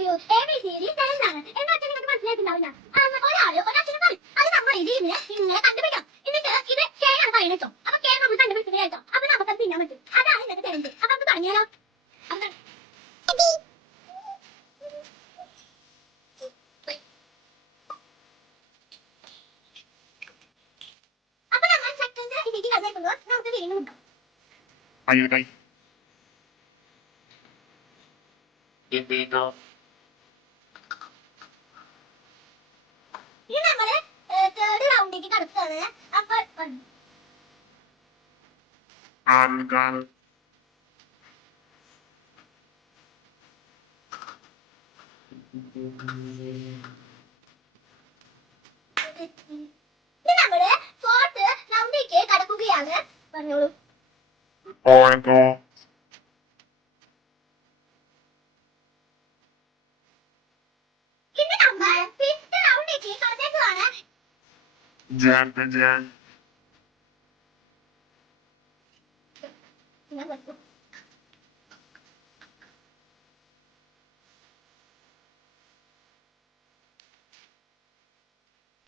ഒരു ABCD എന്താണ് എന്ന് വെച്ചാൽ നിങ്ങൾക്ക് മനസ്സിലായിട്ടുണ്ടാവില്ല. ഒരക്ഷരം പറയും, അത് നമ്മൾ ഇതിനെ ഇങ്ങനെ കണ്ടുപിടിക്കാം. എന്നിട്ട് ഇത് K ആണ് പറയുന്നത് കേട്ടോ. അപ്പൊ K നമ്മൾ കണ്ടുപിടിച്ചത് കേട്ടോ. അപ്പൊ നമുക്കത് തിന്നാൻ പറ്റും. അതാണ് ഇന്നത്തെ ചലഞ്ച്. അപ്പൊ നമുക്ക് തുടങ്ങിയാലോ? അപ്പൊ നമ്മൾ സെക്കൻഡ് ഇതിലേക്ക് കടക്കുമ്പോൾ നമുക്ക് വീണ്ടും കിട്ടും. Ayuday. ഇനി Dito. നമ്മള് തേർഡ് റൗണ്ടിലേക്ക് കടക്കുകയാണ്. അപ്പൊ Algal. ഇനി നമ്മള് ഫോർത്ത് റൗണ്ടിലേക്ക് കടക്കുകയാണ്. പറഞ്ഞോളൂ. Orgo. ഇനി നമ്മൾ ഫിഫ്ത് റൗണ്ടിലേക്ക് കടക്കുകയാണ്. Jan. ഞാൻ